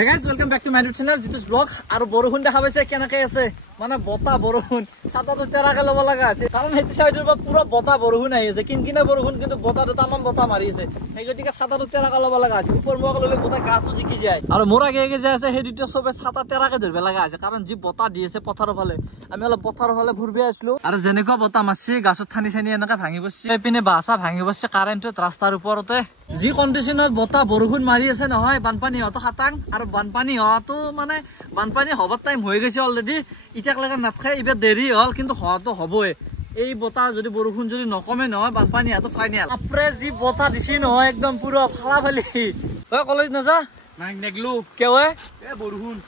Hey guys, welcome back to my YouTube channel. Jitus vlog aru borokhun dekha paise kenake ase mane bota borokhun chata to terake loba laga ache karon hetu side ba pura bota borokhun ahi ase kinkina borokhun kintu bota to tamam bota mari ase ei gotika chata to terake loba laga ache upor moga lole bota ga to jiki jay aru mora ge jay ase hetu sobe chata terake dhorbe laga ache karon ji bota di ase pothar phale ami ala pothar phale bhurbe aslu aru jeneko bota massi gasot thani sani enaka bhangi bossi epine basa bhangi bossi current to rastar uporote ji conditioner bota borokhun mari ase nohoy banpani hoto khatang aru banpani hoto mane banpani hobar time hoye geche already itak laga napkhai ibe deri hol kintu hoto hoboy ei bota jodi borokhun jodi nokome nohoy banpani hoto final apre ji bota disi nohoy ekdom puro phala phali oy college na ja nang neglu ke hoy e borokhun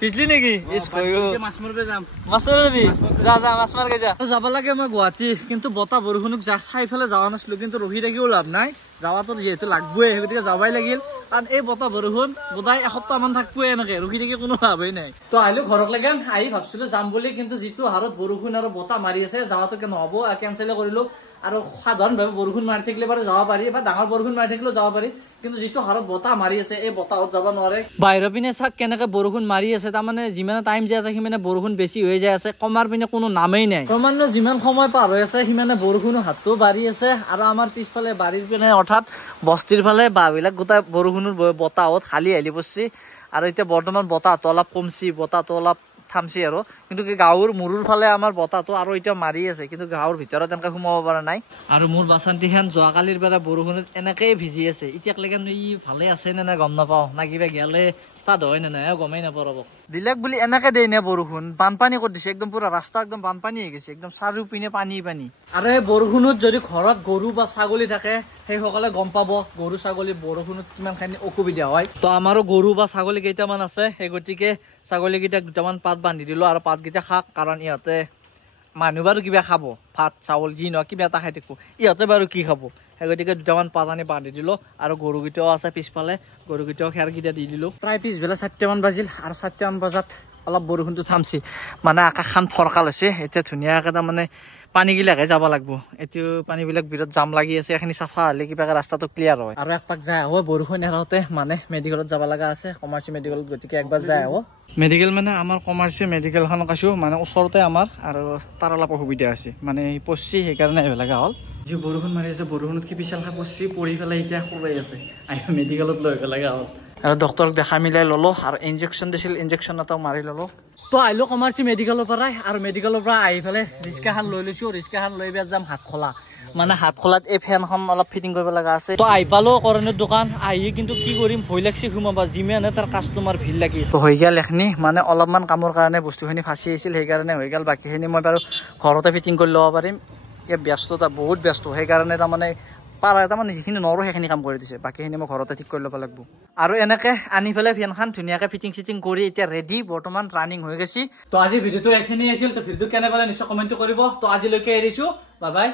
পিছলি নেকি is কইও মাছমরবে যাম মাছমরবি যা যা মাছমার গে যা যাব লাগে মই গুৱাহাটী কিন্তু বতা বৰষুণক যা চাই ফেলে যাওয়া নাছলো কিন্তু ৰহি থাকিও লাভ নাই যাওয়া তো যেহেতু লাগবই হেগতিকে যাবাই লাগিল কারণ এই বতা বৰষুণ বোধাই এসপ্তাহ মান থাকবই এনেকে ৰহি থাকি কোনো লাভই নাই তো আইলো ঘৰক লাগে আই ভাবছিলো যাম বুলি কিন্তু যেটো হাৰত বৰষুণ আৰু বতা মাৰি আছে যাওয়াটো কেন হ'ব কেনসেল কৰিলো আৰু সাধাৰণ ভাবে বৰষুণ মাৰি থাকিলে bare যাব পাৰি বা ডাঙৰ বৰষুণ মাৰি থাকিলে যাব পাৰি কিন্তু যেটো হাৰত বতা মাৰি আছে এই বতাহত যাব নোৱাৰে বাইৰৰ পিনে চাক কেনেকে বৰষুণ মাৰি আছে তা মানে যিমানে টাইম যায় আছে হিমানে বৰষুণ বেছি হৈ যায় আছে কমাৰ পিনে কোনো নামেই নাই ক্ৰমান্বয়ে যিমান সময় পাৰ হৈ আছে হিমানে বৰষুণৰ হাতটো বাঢ়ি আছে আৰু আমাৰ পিছফালে বাৰীৰ পিনে অৰ্থাৎ বস্তিৰ ফালে বাবিলাক গোটা বৰষুণৰ বতাহত খালি আলি পছি আৰু এতিয়া বৰ্তমান বতাহটো অলপ কমছি বতাহটো অলপ থামছি আৰু কিন্তু কি গাঁৱৰ মুৰুৰ ফালে আমাৰ বতাহটো আৰু এটা মাৰি আছে কিন্তু গাঁৱৰ ভিতৰত এনেকা ঘুমাব পৰা নাই আৰু মোৰ বাসন্তীখান যোৱাকালিৰ পৰা বৰষুণত এনেকৈ ভিজি আছে এতিয়ালৈকে ই ভালে আছে নে না গম নাপাওঁ না কিবা গেলে ষ্টাৰ্ট হয় নে নাই গমেই নাপাব দিলাক বুলি এনেকে দেই নে বৰষুণ বানপানী কৰি দিছে একদম পুৰা ৰাস্তা একদম বানপানী হৈ গৈছে একদম চাৰিও পিনে পানী পানী আৰু বৰষুণত যদি ঘৰত গৰু বা ছাগলী থাকে সেই সকলে গম পাব গৰু ছাগলী বৰষুণত কিমানখানি অসুবিধা হয় তো আমাৰো গৰু বা ছাগলী কেইটামান আছে সেই গতিকে ছাগলী কেইটা দুটামান পাত বান্ধি দিলো আৰু পাত কেইটা খাক কাৰণ ইহঁতে মানুহ বাৰু কিবা খাব ভাত চাউল যি নহয় কিবা এটা খাই থাকিব ইহঁতে বাৰু কি খাব সেই গতিকে দুটামান পাত আনি বান্ধি দিলো আৰু গৰুকেইটাও আছে পিছফালে গৰুকেইটাও খেৰকেইটা দি দিলো প্ৰায় পিছবেলা 4টা মান বাজিল আৰু 4টা মান বজাত অলপ বৰষুণটো থামছি মানে আকাশখন ফৰকাল হৈছে এতিয়া ধুনীয়াকে তাৰ মানে পানীগিলাকে যাব লাগব এটো পানীবিলাক বিৰত জাম লাগি আছে এখিনি সাফা হলে কিবা ৰাস্তাটো ক্লিয়াৰ হয় আৰু একপাক যায় হ'ব বৰষুণ এৰাওতে মানে মেডিকেলত যাব লগা আছে কমাৰ্চি মেডিকেলত গতিকে একবাৰ যায় হ'ব মেডিকেল মানে আমাৰ কমাৰ্চি মেডিকেলখন কাছো মানে ওচৰতে আমাৰ আৰু তাৰ অলপ অসুবিধা আছে মানে পছি সেইকাৰণে আহিব লগা হ'ল যি বৰষুণ মাৰি আছে বৰষুণত কি পিছাল খা পছি পৰি পেলাই এতিয়া খুৱাই আছে আই মেডিকেলত লৈ লগা হ'ল আৰু ডক্টৰক দেখা মিলাই ললো আৰু ইনজেকচন দিছিল ইনজেকচন এটা মাৰি ললো তো আইলো কমাৰ্চি মেডিকেলৰ পৰা আৰু মেডিকেলৰ পৰা আহি পেলাই ৰিস্কাখন লৈ লৈছো ৰিস্কাখন লৈ বেজ যাম হাত খোলা মানে হাত খোলাত এই ফেনখন অলপ ফিটিং কৰিব লগা আছে তো আহি পালো কৰণীৰ দোকান আহি কিন্তু কি কৰিম ভয় লাগছি ঘুমাবা যিমানে তাৰ কাষ্টমাৰ ভিৰ লাগি আছে হৈ গেল এখনি মানে অলপমান কামৰ কাৰণে বস্তুখিনি ফাঁচি আছিল সেইকাৰণে হৈ গেল বাকীখিনি মই বাৰু ঘৰতে ফিটিং কৰি ল'ব পাৰিম এই ব্যস্ততা বহুত ব্যস্ত সেইকাৰণে তাৰমানে পাৰা তাৰমানে যিখিনি নৰো সেইখিনি কাম কৰি দিছে বাকীখিনি মই ঘৰতে ঠিক কৰি ল'ব লাগিব আৰু এনেকে আনি পেলাই ফেনখন ধুনীয়াকে ফিটিং চিটিং কৰি এতিয়া ৰেডি বৰ্তমান ৰানিং হৈ গৈছি তো আজি ভিডিঅ'টো এখিনি আছিল তো ভিডিঅ'টো কেনে পালে নিশ্চয় কমেণ্ট কৰিব তো আজিলৈকে এৰিছো বাই বাই